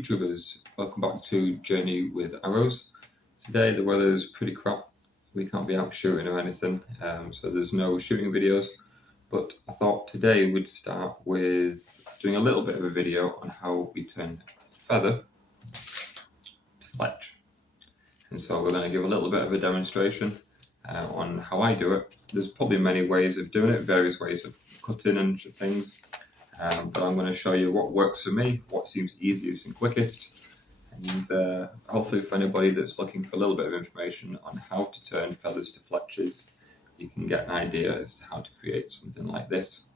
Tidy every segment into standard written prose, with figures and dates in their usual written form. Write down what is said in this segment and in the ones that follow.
YouTubers, welcome back to Journey with Arrows. Today the weather's pretty crap, we can't be out shooting or anything, so there's no shooting videos, but I thought today we'd start with doing a little bit of a video on how we turn feather to fletch. And so we're going to give a little bit of a demonstration on how I do it. There's probably many ways of doing it, various ways of cutting and things. But I'm going to show you what works for me, what seems easiest and quickest, and hopefully for anybody that's looking for a little bit of information on how to turn feathers to fletches, you can get an idea as to how to create something like this,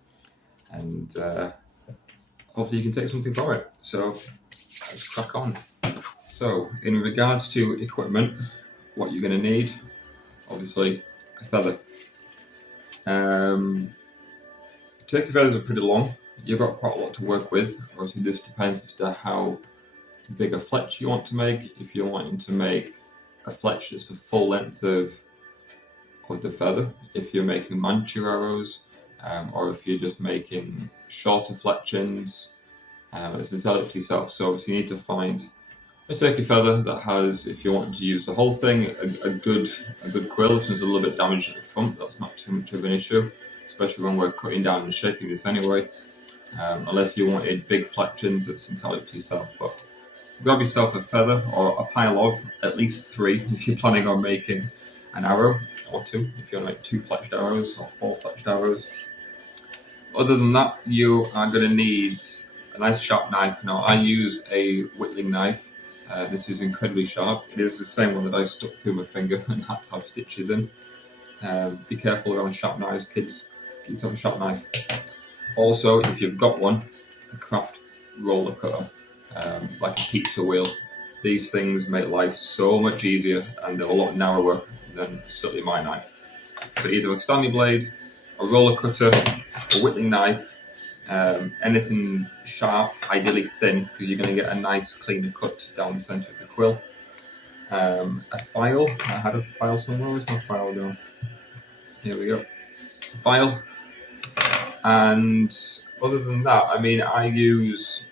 and hopefully you can take something from it. So let's crack on. So in regards to equipment, what you're going to need, obviously a feather. Turkey feathers are pretty long. You've got quite a lot to work with. Obviously this depends as to how big a fletch you want to make. If you're wanting to make a fletch that's the full length of the feather, if you're making mantua arrows, or if you're just making shorter fletchings, it's entirely up to yourself. So obviously you need to find a turkey feather that has, if you want to use the whole thing, a good quill. This one's a little bit damaged at the front, that's not too much of an issue, especially when we're cutting down and shaping this anyway. Unless you wanted big fletchings, it's entirely up to yourself. But grab yourself a feather or a pile of at least 3 if you're planning on making an arrow, or 2 if you want to make 2 fletched arrows or 4 fletched arrows. Other than that, you are going to need a nice sharp knife. Now I use a whittling knife. This is incredibly sharp. It is the same one that I stuck through my finger and had to have stitches in. Be careful around sharp knives, kids. Get yourself a sharp knife. Also, if you've got one, a craft roller cutter, like a pizza wheel. These things make life so much easier, and they're a lot narrower than certainly my knife. So either a Stanley blade, a roller cutter, a whittling knife, anything sharp, ideally thin, because you're going to get a nice cleaner cut down the centre of the quill. A file. I had a file somewhere. Where's my file going? Here we go. A file. And other than that, I mean, I use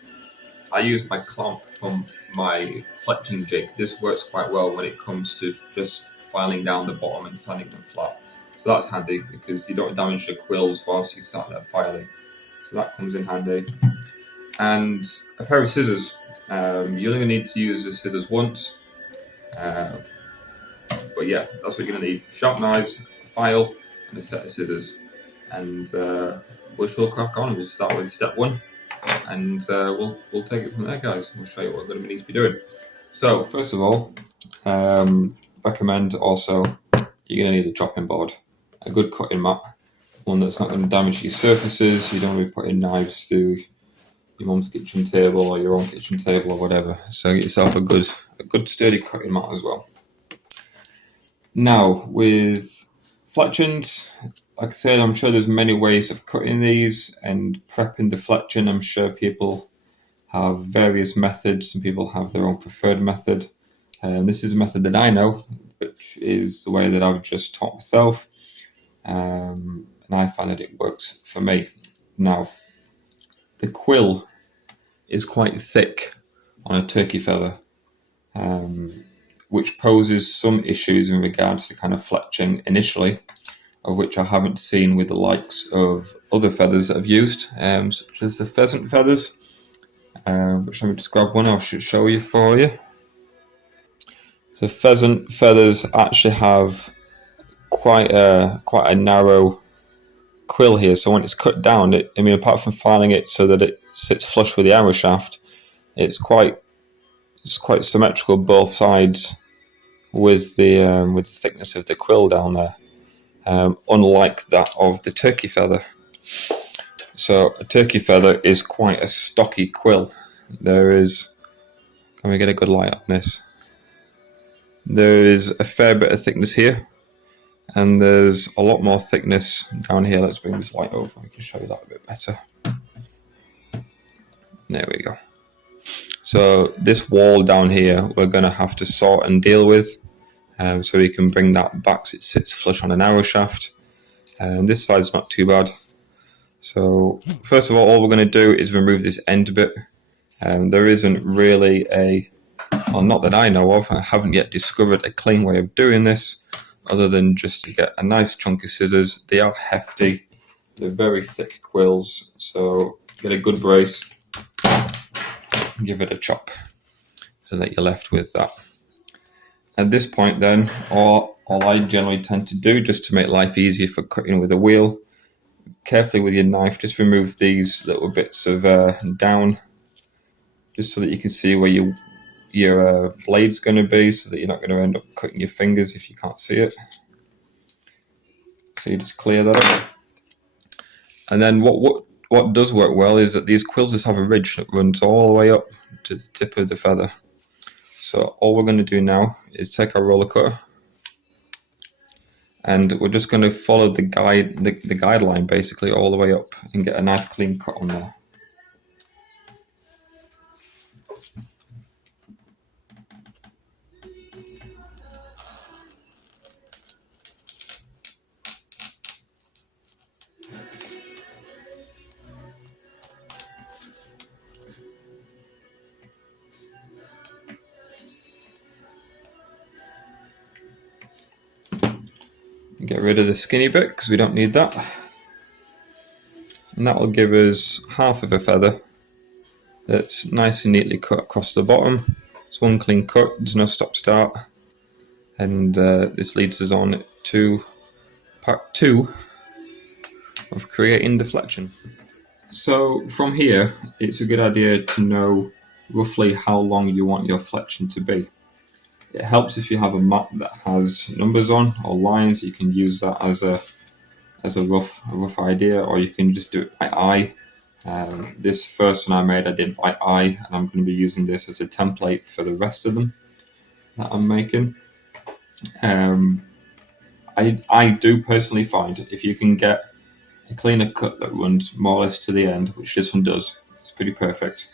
my clamp from my fletching jig. This works quite well when it comes to just filing down the bottom and sanding them flat. So that's handy because you don't damage the quills whilst you start there filing. So that comes in handy. And a pair of scissors. You only need to use the scissors once. But yeah, that's what you're going to need. Sharp knives, a file, and a set of scissors. And we shall crack on. We'll start with step 1, and we'll take it from there, guys. We'll show you what we're going to need to be doing. So first of all, recommend also you're going to need a chopping board, a good cutting mat, one that's not going to damage your surfaces. You don't want to be putting knives through your mum's kitchen table or your own kitchen table or whatever. So get yourself a good sturdy cutting mat as well. Now with fletchings, like I said, I'm sure there's many ways of cutting these and prepping the fletching. I'm sure people have various methods and people have their own preferred method. This is a method that I know, which is the way that I've just taught myself. And I find that it works for me. Now, the quill is quite thick on a turkey feather, which poses some issues in regards to kind of fletching initially, of which I haven't seen with the likes of other feathers that I've used, such as the pheasant feathers. Which let me just grab one, I should show you for you. So pheasant feathers actually have quite a narrow quill here, so when it's cut down, apart from filing it so that it sits flush with the arrow shaft, it's quite symmetrical both sides with the thickness of the quill down there. Unlike that of the turkey feather. So a turkey feather is quite a stocky quill. Can we get a good light on this? There is a fair bit of thickness here, and there's a lot more thickness down here. Let's bring this light over, I can show you that a bit better. There we go. So this wall down here we're going to have to sort and deal with. So we can bring that back so it sits flush on an arrow shaft. This side's not too bad. So first of all we're going to do is remove this end bit. There isn't really well, not that I know of, I haven't yet discovered a clean way of doing this, other than just to get a nice chunk of scissors. They are hefty, they're very thick quills, so get a good brace, give it a chop, so that you're left with that. At this point then, all I generally tend to do, just to make life easier for cutting with a wheel, carefully with your knife, just remove these little bits of down, just so that you can see where your blade's going to be, so that you're not going to end up cutting your fingers if you can't see it. So you just clear that up. And then what does work well is that these quills just have a ridge that runs all the way up to the tip of the feather. So all we're going to do now is take our roller cutter, and we're just going to follow the guideline basically all the way up and get a nice clean cut on there. Get rid of the skinny bit because we don't need that, and that will give us half of a feather that's nice and neatly cut across the bottom. It's one clean cut, there's no stop start, and this leads us on to part 2 of creating deflection. So from here, it's a good idea to know roughly how long you want your fletching to be. It helps if you have a map that has numbers on or lines. You can use that as a rough idea, or you can just do it by eye. This first one I made, I did by eye, and I'm going to be using this as a template for the rest of them that I'm making. I do personally find if you can get a cleaner cut that runs more or less to the end, which this one does, it's pretty perfect.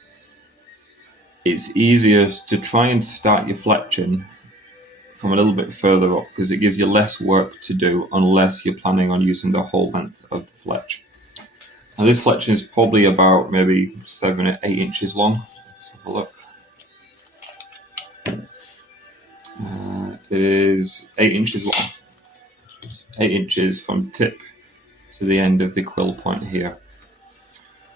It's easier to try and start your fletching from a little bit further up, because it gives you less work to do unless you're planning on using the whole length of the fletch. Now this fletching is probably about maybe 7 or 8 inches long. Let's have a look. It is 8 inches long. It's 8 inches from tip to the end of the quill point here.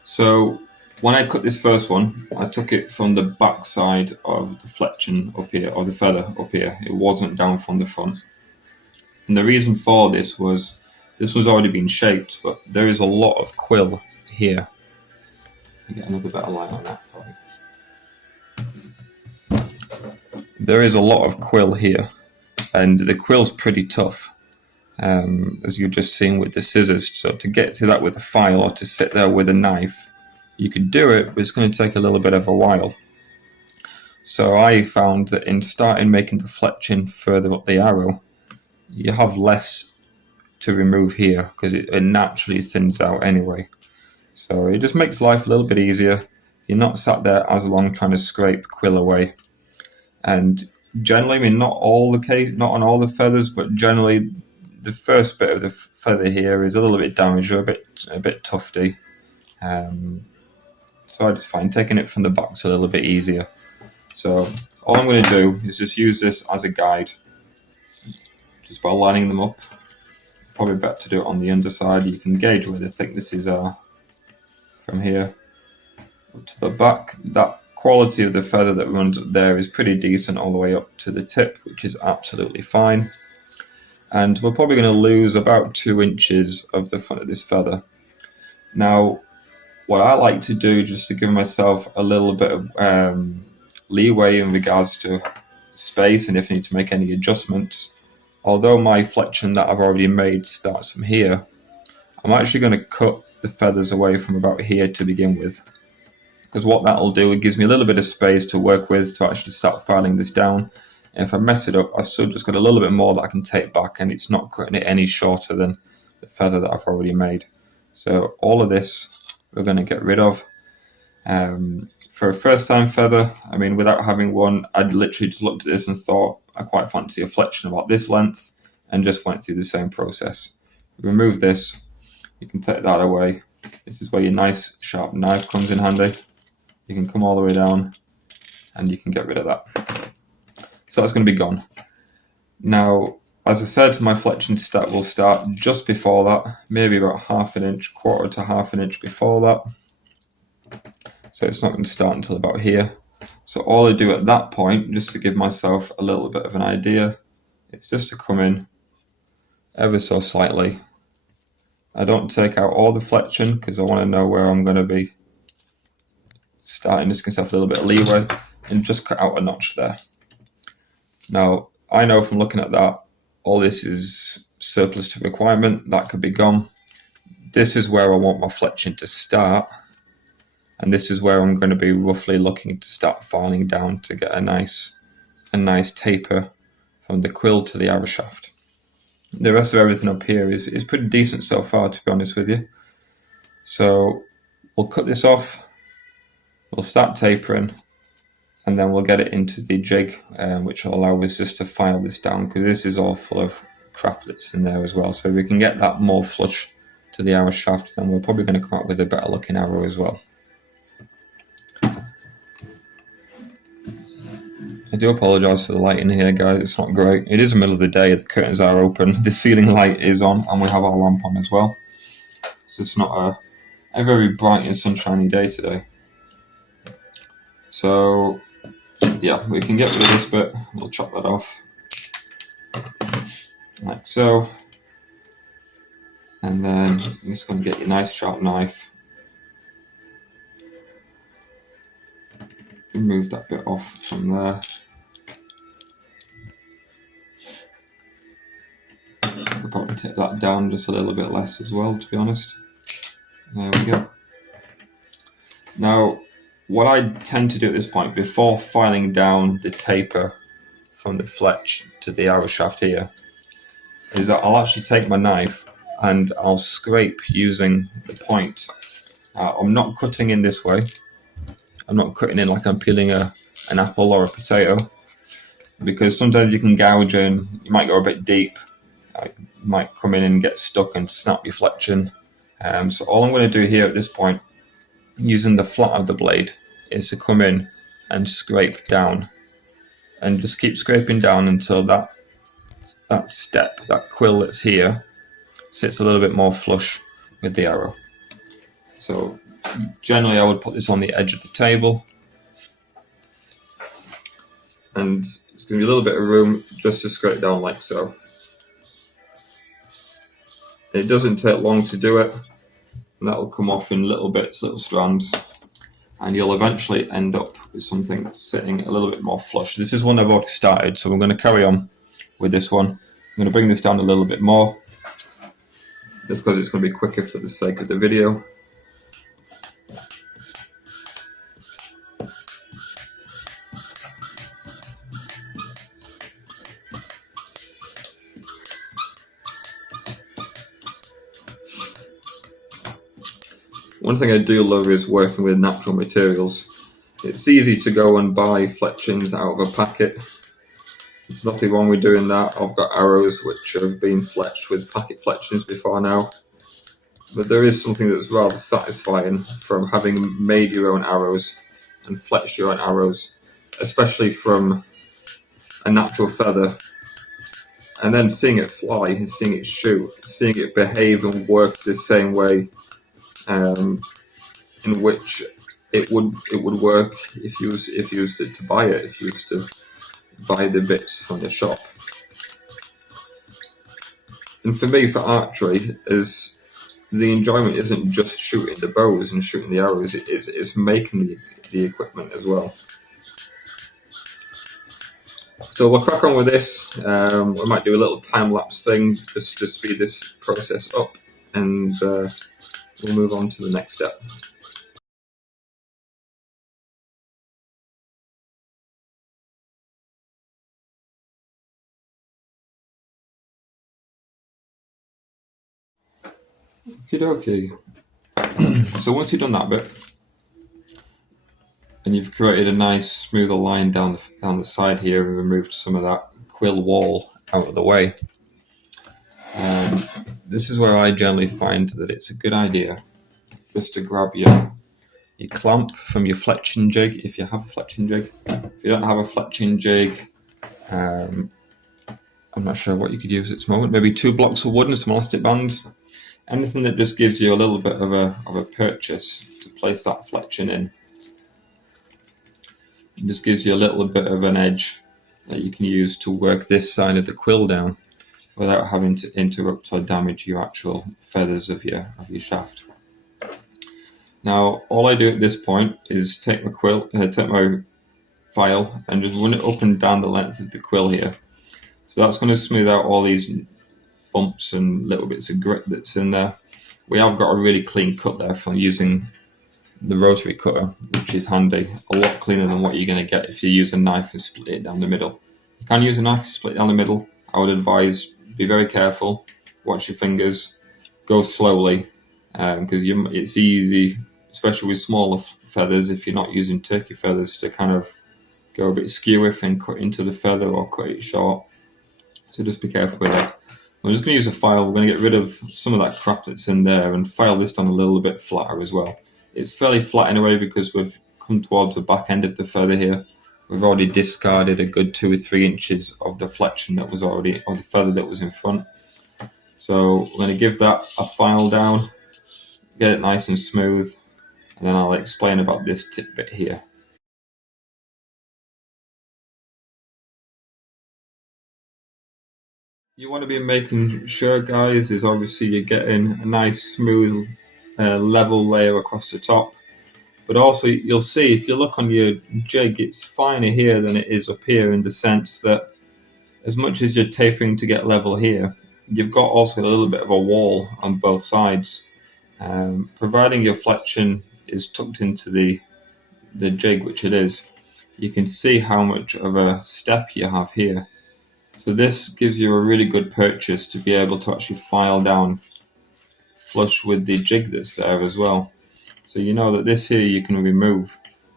So when I cut this first one, I took it from the back side of the fletching up here, or the feather up here. It wasn't down from the front. And the reason for this was already been shaped, but there is a lot of quill here. I'll get another bit of light on that for you. There is a lot of quill here, and the quill's pretty tough, as you've just seen with the scissors. So to get through that with a file, or to sit there with a knife, you could do it, but it's going to take a little bit of a while. So I found that in starting making the fletching further up the arrow, you have less to remove here, because it naturally thins out anyway. So it just makes life a little bit easier. You're not sat there as long trying to scrape quill away. And generally, I mean, not on all the feathers, but generally the first bit of the feather here is a little bit damaged, or a bit tufty. So I just find taking it from the back's a little bit easier. So all I'm going to do is just use this as a guide, just by lining them up. Probably better to do it on the underside. You can gauge where the thicknesses are from here up to the back. That quality of the feather that runs up there is pretty decent all the way up to the tip, which is absolutely fine. And we're probably going to lose about 2 inches of the front of this feather. Now, what I like to do, just to give myself a little bit of leeway in regards to space, and if I need to make any adjustments, although my fletching that I've already made starts from here, I'm actually going to cut the feathers away from about here to begin with, because what that'll do, it gives me a little bit of space to work with to actually start filing this down. And if I mess it up, I've still just got a little bit more that I can take back, and it's not cutting it any shorter than the feather that I've already made. So all of this we're going to get rid of. For a first time feather, I mean, without having one, I'd literally just looked at this and thought, I quite fancy a fletching about this length, and just went through the same process. Remove this, you can take that away. This is where your nice sharp knife comes in handy. you can come all the way down and you can get rid of that. So that's going to be gone. Now, as I said, my fletching step will start just before that, maybe about half an inch, quarter to half an inch before that. So it's not going to start until about here. So all I do at that point, just to give myself a little bit of an idea, is just to come in ever so slightly. I don't take out all the fletching because I want to know where I'm going to be starting. Just give myself a little bit of leeway and just cut out a notch there. Now, I know from looking at that, all this is surplus to requirement. That could be gone. This is where I want my fletching to start. And this is where I'm going to be roughly looking to start filing down to get a nice taper from the quill to the arrow shaft. The rest of everything up here is pretty decent so far, to be honest with you. So we'll cut this off, we'll start tapering, and then we'll get it into the jig, which will allow us just to file this down, because this is all full of crap that's in there as well. So if we can get that more flush to the arrow shaft, then we're probably going to come up with a better looking arrow as well. I do apologise for the lighting here, guys. It's not great. It is the middle of the day. The curtains are open. The ceiling light is on, and we have our lamp on as well. So it's not a very bright and sunshiny day today. So, yeah, we can get rid of this bit. We'll chop that off. Like so. And then you're just going to get your nice sharp knife. Remove that bit off from there. I could probably take that down just a little bit less as well, to be honest. There we go. Now, what I tend to do at this point, before filing down the taper from the fletch to the arrow shaft here, is that I'll actually take my knife and I'll scrape using the point. I'm not cutting in this way. I'm not cutting in like I'm peeling an apple or a potato, because sometimes you can gouge in, you might go a bit deep, you might come in and get stuck and snap your fletching. So all I'm going to do here at this point, using the flat of the blade, is to come in and scrape down, and just keep scraping down until that step, that quill that's here, sits a little bit more flush with the arrow. So generally I would put this on the edge of the table, and it's going to be a little bit of room just to scrape down like so. It doesn't take long to do it, and that will come off in little bits, little strands, and you'll eventually end up with something that's sitting a little bit more flush. This is one I've already started, so we're going to carry on with this one. I'm going to bring this down a little bit more, just because it's going to be quicker for the sake of the video. One thing I do love is working with natural materials. It's easy to go and buy fletchings out of a packet. There's nothing wrong with doing that. I've got arrows which have been fletched with packet fletchings before now. But there is something that's rather satisfying from having made your own arrows and fletched your own arrows, especially from a natural feather. And then seeing it fly and seeing it shoot, seeing it behave and work the same way in which it would work if you used it to buy it, if you used to buy the bits from the shop. And for me, for archery, is the enjoyment isn't just shooting the bows and shooting the arrows; it's making the equipment as well. So we'll crack on with this. We might do a little time-lapse thing just to speed this process up, and we'll move on to the next step. Okie dokie. So once you've done that bit, and you've created a nice smoother line down the side here and removed some of that quill wall out of the way, this is where I generally find that it's a good idea just to grab your your clamp from your fletching jig, if you have a fletching jig. If you don't have a fletching jig, I'm not sure what you could use at this moment. Maybe 2 blocks of wood and some elastic bands. Anything that just gives you a little bit of a purchase to place that fletching in. It just gives you a little bit of an edge that you can use to work this side of the quill down without having to interrupt or damage your actual feathers of your shaft. Now, all I do at this point is take my file and just run it up and down the length of the quill here. So that's going to smooth out all these bumps and little bits of grit that's in there. We have got a really clean cut there from using the rotary cutter, which is handy, a lot cleaner than what you're going to get if you use a knife and split it down the middle. You can use a knife to split it down the middle. I would advise be very careful, watch your fingers, go slowly, because it's easy, especially with smaller feathers, if you're not using turkey feathers, to kind of go a bit skew if and cut into the feather or cut it short. So just be careful with that. I'm just going to use a file. We're going to get rid of some of that crap that's in there and file this down a little bit flatter as well. It's fairly flat in a way because we've come towards the back end of the feather here. We've already discarded a good 2 or 3 inches of the flexion that was already, of the feather that was in front. So we're going to give that a file down, get it nice and smooth, and then I'll explain about this tip bit here. You want to be making sure, guys, is obviously you're getting a nice smooth level layer across the top, but also you'll see if you look on your jig, it's finer here than it is up here, in the sense that as much as you're tapering to get level here, you've got also a little bit of a wall on both sides. Providing your fletching is tucked into the jig, which it is, you can see how much of a step you have here. So this gives you a really good purchase to be able to actually file down flush with the jig that's there as well. So you know that this here you can remove,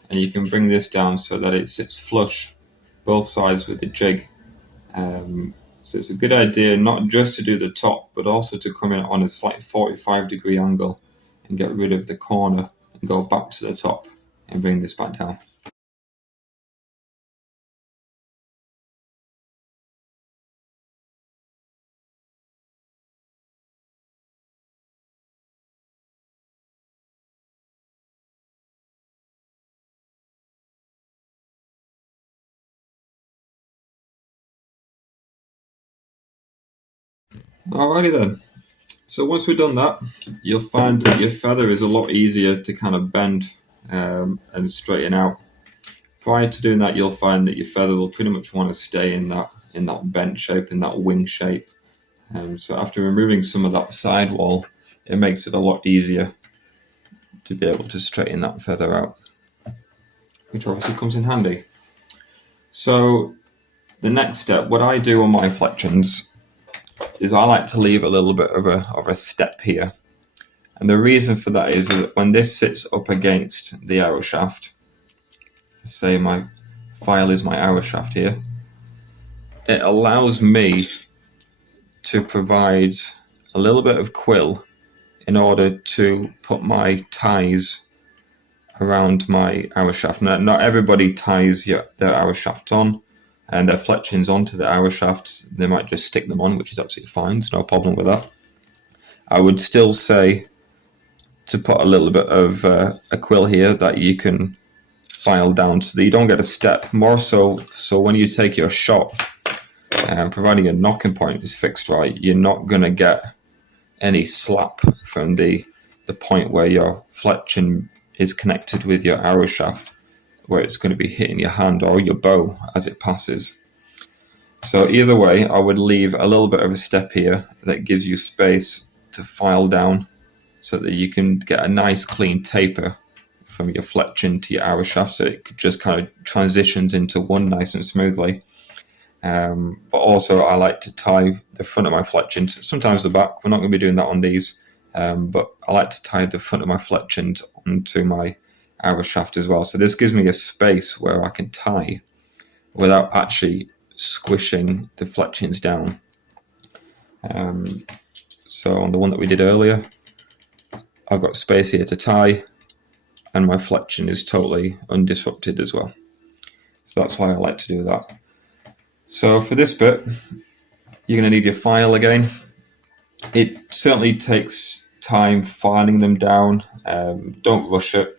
and you can bring this down so that it sits flush both sides with the jig. So it's a good idea not just to do the top, but also to come in on a slight 45-degree angle and get rid of the corner and go back to the top and bring this back down. Alrighty then. So once we've done that, you'll find that your feather is a lot easier to kind of bend and straighten out. Prior to doing that, you'll find that your feather will pretty much want to stay in that bent shape, in that wing shape. So after removing some of that sidewall, it makes it a lot easier to be able to straighten that feather out, which obviously comes in handy. So the next step, what I do on my fletchings, is I like to leave a little bit of a step here. And the reason for that is that when this sits up against the arrow shaft, say my file is my arrow shaft here, it allows me to provide a little bit of quill in order to put my ties around my arrow shaft. Now, not everybody ties their arrow shaft on and their fletchings onto the arrow shafts. They might just stick them on, which is absolutely fine. There's no problem with that. I would still say to put a little bit of a quill here that you can file down so that you don't get a step. More so when you take your shot, providing your knocking point is fixed right, you're not going to get any slap from the point where your fletching is connected with your arrow shaft, where it's going to be hitting your hand or your bow as it passes. So either way, I would leave a little bit of a step here that gives you space to file down so that you can get a nice clean taper from your fletching to your arrow shaft, so it just kind of transitions into one nice and smoothly. But also I like to tie the front of my fletchings, sometimes the back. We're not going to be doing that on these, but I like to tie the front of my fletchings onto my arrow shaft as well. So this gives me a space where I can tie without actually squishing the fletchings down. So on the one that we did earlier, I've got space here to tie. and my fletching is totally undisrupted as well. So that's why I like to do that. So for this bit, you're going to need your file again. It certainly takes time filing them down. Don't rush it,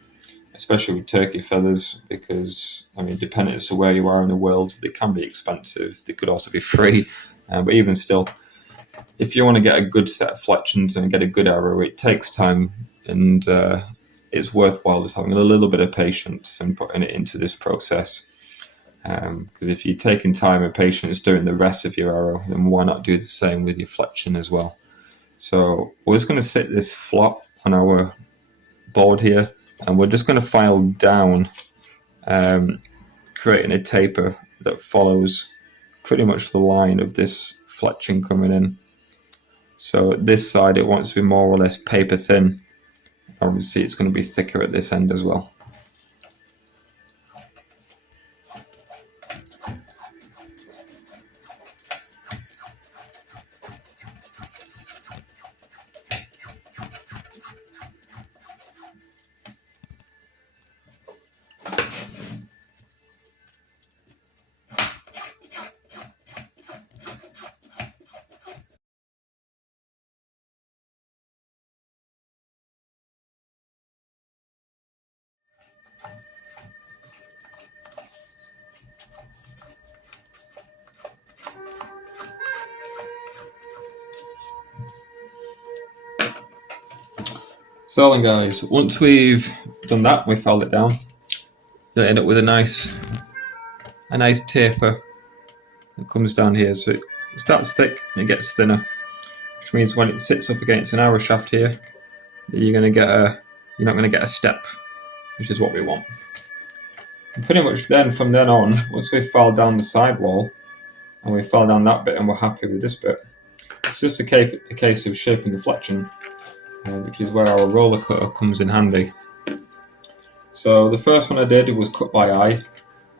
especially with turkey feathers, because, I mean, depending as to where you are in the world, they can be expensive. They could also be free, but even still, if you want to get a good set of fletchings and get a good arrow, it takes time, and it's worthwhile just having a little bit of patience and putting it into this process. Because if you're taking time and patience doing the rest of your arrow, then why not do the same with your fletching as well? So we're just going to sit this flat on our board here, and we're just going to file down, creating a taper that follows pretty much the line of this fletching coming in. So this side, it wants to be more or less paper thin. Obviously, it's going to be thicker at this end as well. So then guys, once we've done that, we filed it down, you'll end up with a nice taper that comes down here. So it starts thick and it gets thinner, which means when it sits up against an arrow shaft here, you're not going to get a step, which is what we want. And pretty much then, from then on, once we've filed down the side wall and we've filed down that bit and we're happy with this bit, it's just a case of shaping the fletching, which is where our roller cutter comes in handy. So the first one I did was cut by eye.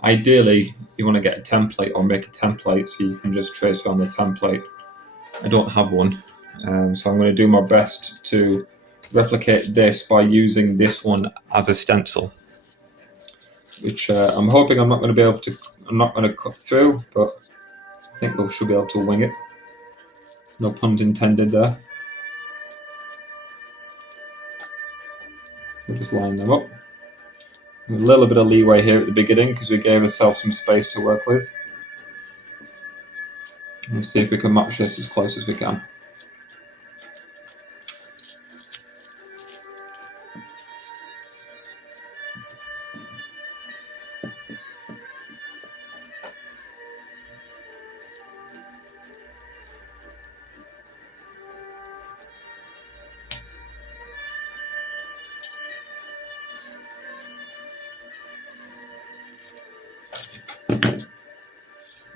Ideally, you want to get a template or make a template so you can just trace around the template. I don't have one, so I'm going to do my best to replicate this by using this one as a stencil, which I'm hoping I'm not going to cut through, but I think we should be able to wing it. No puns intended there. We'll just line them up. A little bit of leeway here at the beginning because we gave ourselves some space to work with. Let's see if we can match this as close as we can.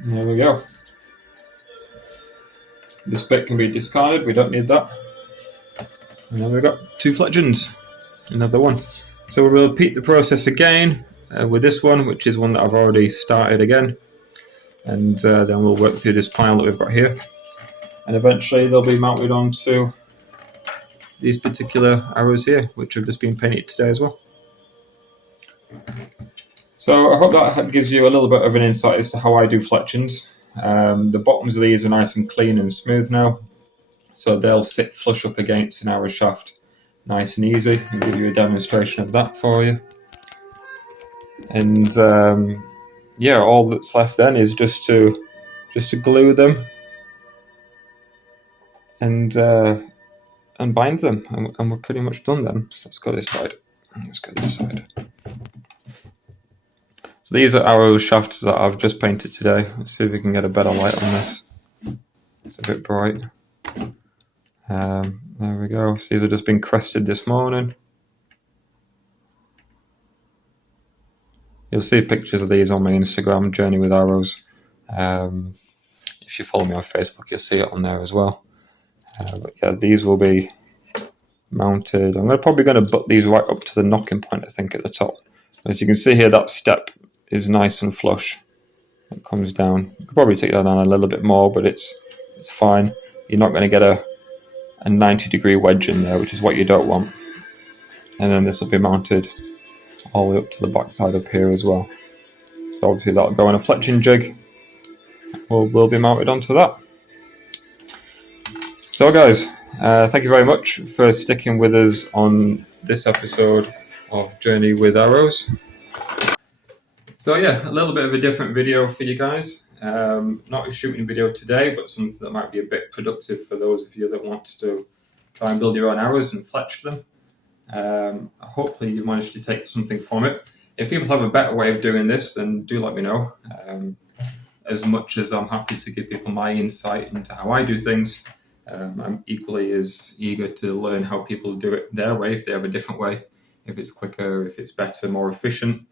There we go. This bit can be discarded, we don't need that. And then we've got two fletchings, another one. So we'll repeat the process again with this one, which is one that I've already started again. And then we'll work through this pile that we've got here. And eventually they'll be mounted onto these particular arrows here, which have just been painted today as well. So I hope that gives you a little bit of an insight as to how I do fletchings. The bottoms of these are nice and clean and smooth now, so they'll sit flush up against an arrow shaft nice and easy. I'll give you a demonstration of that for you. And yeah, all that's left then is just to glue them and bind them, and we're pretty much done then. Let's go this side. So these are arrow shafts that I've just painted today. Let's see if we can get a better light on this. It's a bit bright. There we go. So these have just been crested this morning. You'll see pictures of these on my Instagram, Journey with Arrows. If you follow me on Facebook, you'll see it on there as well. But yeah, these will be mounted. I'm probably going to butt these right up to the knocking point, I think, at the top. As you can see here, that step is nice and flush. It comes down. You could probably take that down a little bit more, but it's fine. You're not going to get a 90-degree wedge in there, which is what you don't want. And then this will be mounted all the way up to the back side up here as well. So obviously that'll go on a fletching jig. Will be mounted onto that. So guys, thank you very much for sticking with us on this episode of Journey with Arrows. So yeah, a little bit of a different video for you guys. Not a shooting video today, but something that might be a bit productive for those of you that want to try and build your own arrows and fletch them. Hopefully you managed to take something from it. If people have a better way of doing this, then do let me know. As much as I'm happy to give people my insight into how I do things, I'm equally as eager to learn how people do it their way, if they have a different way, if it's quicker, if it's better, more efficient,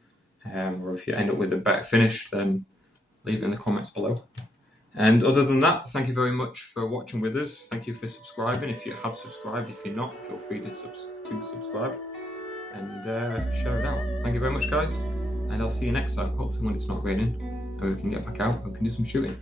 or if you end up with a better finish, then leave it in the comments below. And other than that, thank you very much for watching with us. Thank you for subscribing. If you have subscribed, if you're not, feel free to subscribe and share it out. Thank you very much, guys, and I'll see you next time, hopefully when it's not raining and we can get back out and we can do some shooting.